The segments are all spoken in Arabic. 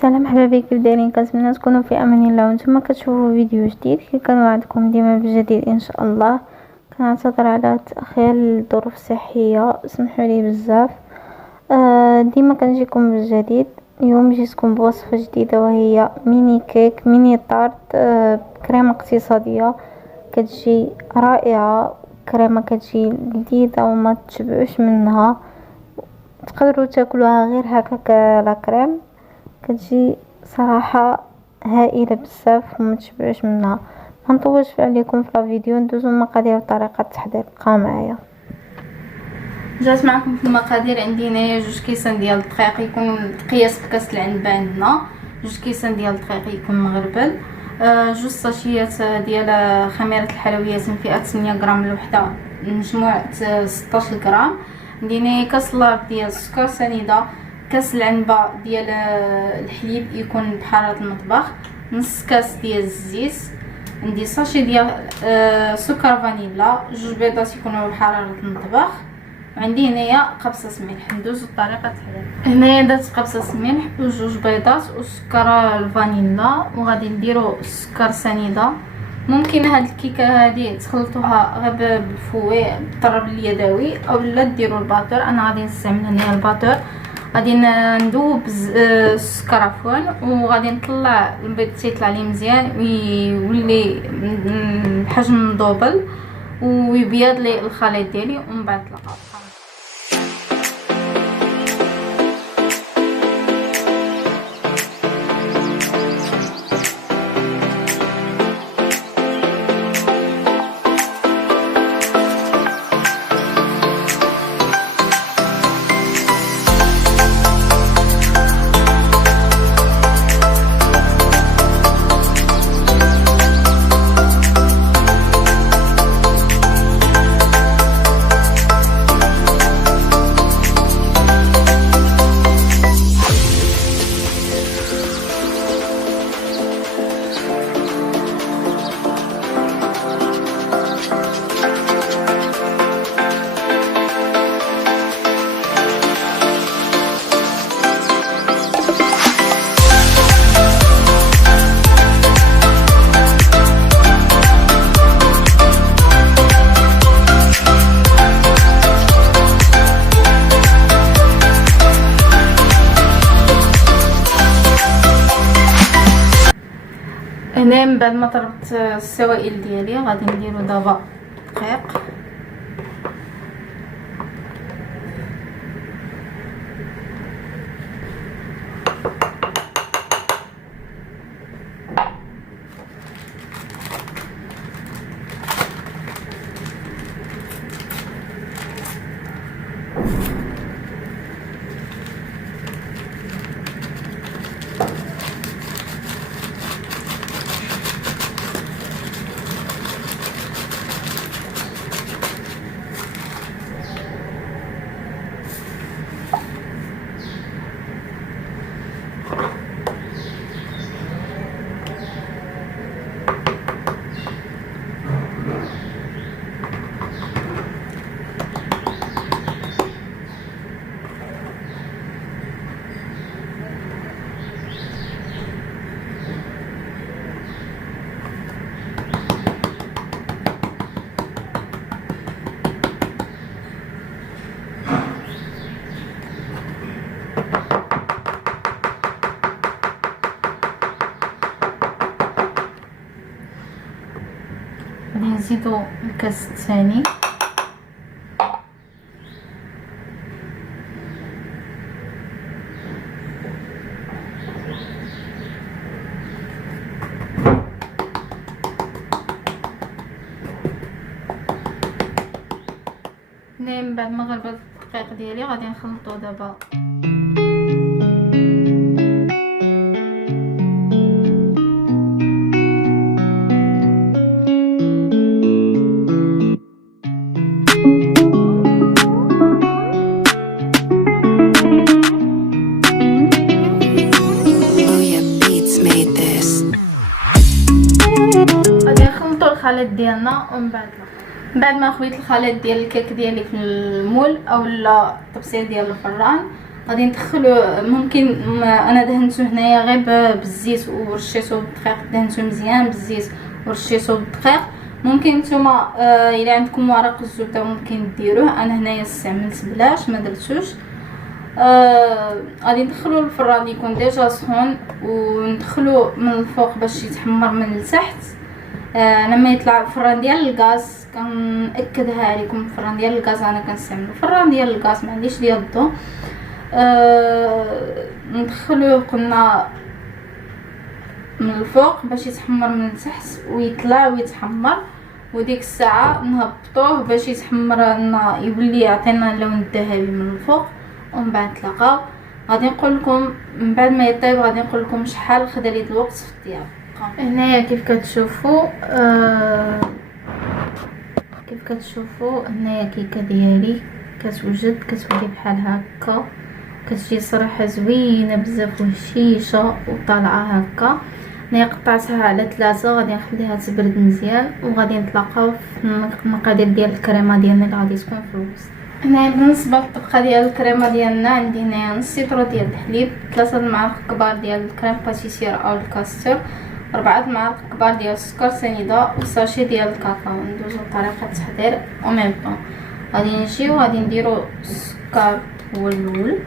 سلام حبايبي، كيف دايرين؟ كنتمنى تكونوا في امان الله وانتم كتشوفوا فيديو جديد. كي كنوعدكم ديما بالجديد ان شاء الله. كنعتذر على تاخير الظروف الصحيه، اسمحوا لي بزاف. ديما كنجيكم بالجديد. اليوم جيتكم بوصفه جديده وهي ميني كيك ميني طارت بكريمه اقتصاديه. كتجي رائعه، كريمه كتجي لذيذه وما تشبعوش منها. تقدروا تاكلوها غير هكاك لا كريم، كتجي صراحه هائله بزاف وما تشبعوش منها. ما نطولش عليكم في الفيديو، ندوزو المقادير وطريقه التحضير. بقاو معايا. جات معكم في المقادير. عندي هنايا 2 كيسان ديال الدقيق، يكون القياس بكاس العنبه عندنا 2 كيسان ديال الدقيق يكون مغربل، 2 ساشيات ديال خميره الحلويات من فئه 8 غرام الوحده، مجموع 16 غرام. عندي هنايا كاس لارد ديال السكر سنيده، كاس العنبه ديال الحليب يكون بحراره المطبخ، نص كاس ديال الزيت. عندي ساشي ديال سكر فانيلا، 2 بيضات يكونوا بحراره المطبخ. وعندي هنايا قبصه ملح. ندوزو لطريقه التحضير. هنايا درت قبصه ملح و2 بيضات وسكر الفانيلا، وغادي نديرو السكر سنيده. ممكن هاد الكيكه هادي تخلطوها غير بالفوي بالضرب اليدوي اولا ديروا الباتور. انا غادي نستعمل هنايا الباتور. غادي ندوب السكر عفوا، وغادي نطلع البيض تيطلع لي مزيان ويولي بحجم مدوبل ويبيض لي الخليط ديالي، ومن بعد نطلقوا. هنا من بعد ما طربت السوائل ديالي غادي نديرو دابا الدقيق. غادي نزيدو الكاس الثاني. من بعد ما غربت الدقيق ديالي غادي نخلطو دابا الخليط ديالنا. ومن بعد ما خويت الخليط ديال الكيك ديالي في المول اولا الطبسيل ديال الفران، غادي ندخلو ممكن انا دهنته هنايا غير بالزيت ورشيته بالدقيق، دهنته مزيان بالزيت ورشيته بالدقيق. ممكن نتوما الا عندكم ورق الزبده ممكن ديروه، انا هنايا استعملت بلاش ما درتوش. غادي ندخلو الفران يكون ديجا سخون وندخلو من الفوق باش يتحمر من التحت. لما يطلع الفران ديال الغاز كنأكدها عليكم، الفران ديال الغاز انا كنستعمل الفران ديال الغاز ما عنديش ديال الضو. ندخلو قلنا من الفوق باش يتحمر من التحت ويطلع ويتحمر، وديك الساعه نهبطوه باش يتحمر لنا يولي يعطينا اللون الذهبي من الفوق، ومن بعد نتلاقاو. غادي نقول لكم من بعد ما يطيب غادي نقول لكم شحال خدا لي الوقت في الطياب. هنايا كيف كتشوفوا هنايا الكيكه ديالي كتوجد، كتولي بحال هكا، كتجي صراحه زوينه بزاف وهشيشه وطالعه هكا. انا قطعتها على 3، غادي نخليها تبرد مزيان وغادي نتلاقاو في المقادير ديال الكريمه ديالنا اللي غادي تكون في الوسط. هنا بالنسبه للطبقه ديال الكريمه ديالنا عندي هنايا نص لتر ديال الحليب، 3 معالق كبار ديال الكريم باتيسير او الكاستر، 4 معالق كبار ديال السكر سنيده وساشي ديال الكاكاو. ندوزو لطريقه التحضير او ميم طون. غادي نجيو غادي نديرو السكر هو الاول،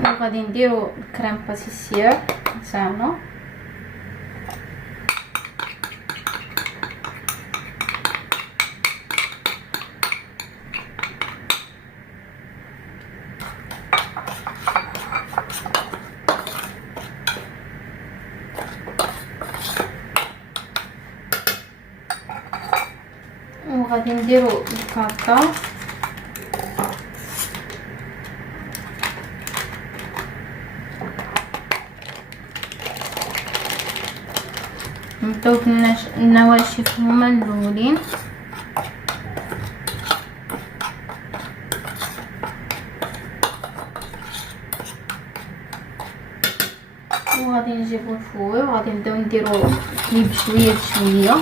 وغادي نديرو الكريم باتيسير تاعنا، وغادي نديرو الكاكاو، نبداو بالنواشف هما الاولين، وغادي نجيبو الفوي وغادي نبداو نديرو الحليب شويه بشويه.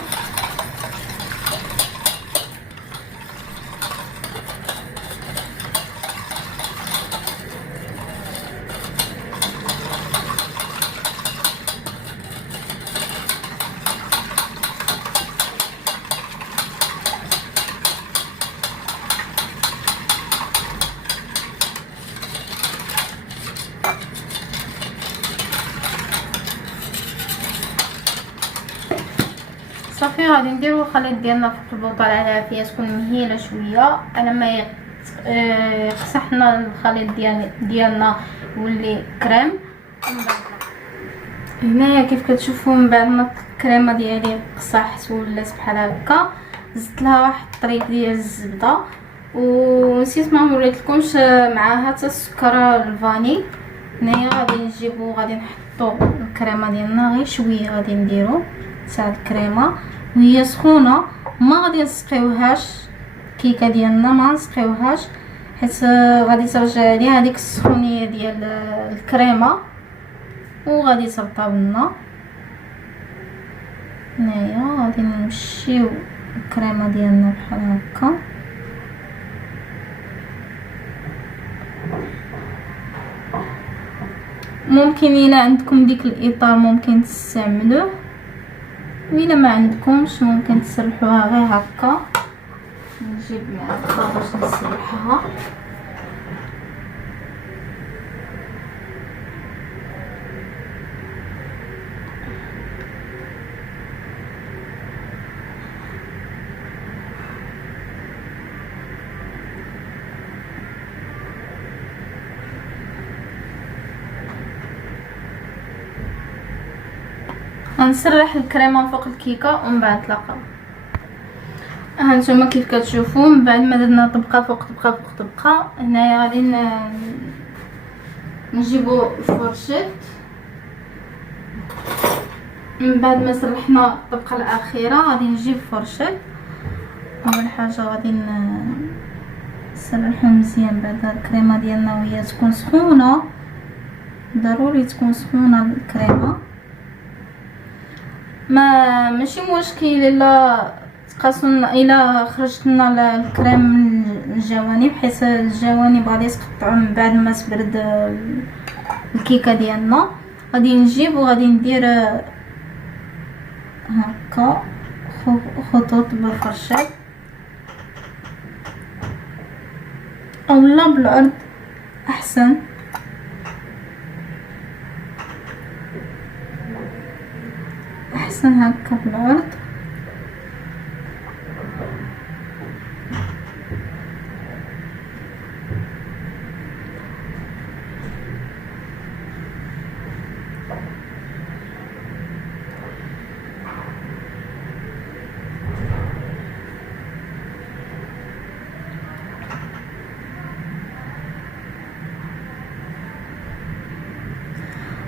صافي غادي نديرو الخليط ديالنا فوق البوطه على العافيه تكون مهيله شويه على ما يقصحنا الخليط ديالنا يولي كريم. هنايا كيف كتشوفوا من بعد ما الكريمه ديالي قصحت ولات بحال هكا، زدت لها واحد الطريف ديال الزبده ونسيت ما وريتلكمش معاها حتى السكر الفاني. هنايا غادي نجيبو غادي نحطو الكريمه ديالنا غير شويه، غادي نديرو تاع الكريمه وهي سخونه، ما غادي نسقيوهاش الكيكه ديالنا ما نسقيوهاش حيت غادي ترجع ليها هذيك السخونيه ديال الكريمه وغادي ترطب لنا. هنايا غادي نمشيو الكريمه ديالنا بحال هكا، ممكن الى عندكم ديك الاطار ممكن تستعملوه، وإلا ما عندكمش ممكن تسرحوها غير هكا. نجيب معلقه باش نسرحها. غنسرح الكريمه فوق الكيكه ومن بعد نتلاقاو. هانتوما كيف كتشوفوا من بعد ما درنا طبقه فوق طبقه فوق طبقه. هنايا غادي نجيبو الفرشيط من بعد ما سرحنا الطبقه الاخيره. غادي نجيب فرشيط، اول حاجه غادي نسرحو مزيان بعد الكريمه ديالنا وهي تكون سخونه، ضروري تكون سخونه الكريمه. ماشي مشكل الا خاصنا الى خرجت لنا الكريم من الجوانب، حيت الجوانب غادي تقطعوا من بعد ما تبرد الكيكه ديالنا. غادي نجيب وغادي ندير هكا خطوط بالفرشاة اولا بالعرض احسن. هكا بالعرض.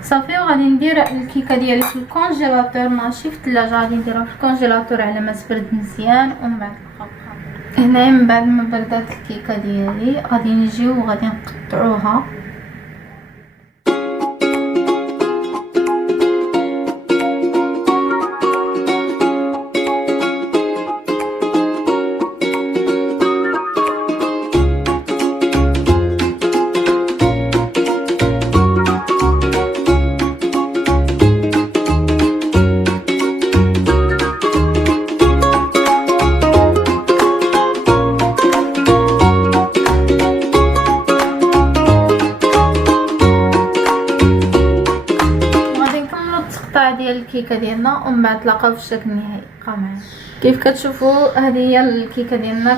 صافي، وغادي ندير الكيكه ديالي في الكونجيلاتور ماشي في الثلاجه، غادي نديرها في الكونجيلاتور على ما تبرد مزيان ومن بعد نلقاوها. هنايا من بعد ما بردات الكيكه ديالي غادي نجيو وغادي نقطعوها. ديال الكيكه ديالنا ومن بعد تلاقاو في الشكل النهائي. بقاو معايا. كيف كتشوفوا هذه هي الكيكه ديالنا،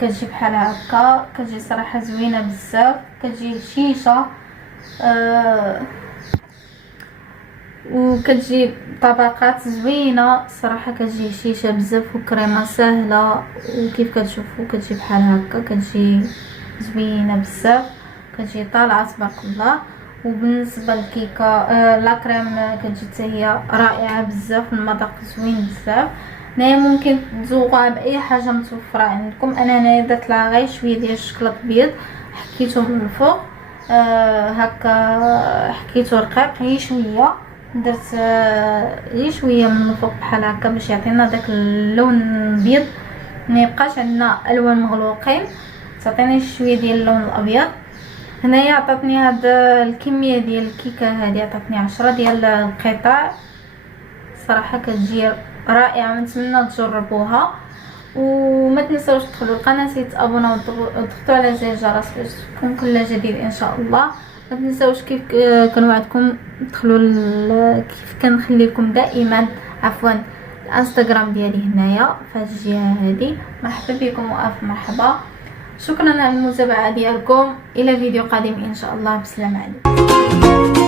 كتجي بحال هكا، كتجي صراحه زوينه بزاف، كتجي شيشه وكتجي طبقات زوينه صراحه، كتجي شيشه بزاف وكريمه سهله. وكيف كتشوفوا كتجي بحال هكا، كتجي زوينه بزاف، كتجي طالعه تبارك الله. وبالنسبه للكيكه لا كريم كتجي حتى هي رائعه بزاف، المذاق زوين بزاف. هنايا ممكن تزوقوها باي حاجه متوفره عندكم. انا هنايا درت لها غير شويه ديال الشكلاط بيض، حكيته من الفوق هكا، حكيته رقيق غير شويه، درت غير شويه من الفوق بحال هكا باش يعطينا داك اللون الابيض، ما يبقاش عندنا الوان مغلوقين، تعطينا شويه ديال اللون الابيض. هنايا عطاتني هاد الكميه ديال الكيكه هذه، عطاتني 10 ديال القطع صراحه كتجي رائعه، نتمنى تجربوها. وما تنساوش تدخلوا القناه، تابوناو وتضغطوا على زر الجرس باش تكون كل جديد ان شاء الله. ما تنساوش كيف كنوعدكم تدخلوا كيف كنخلي لكم دائما الانستغرام ديالي هنايا في هذه الجهه هذه. مرحبا بكم والف مرحبا، شكرا على المتابعه ديالكم، الى فيديو قادم ان شاء الله، بسلام عليكم.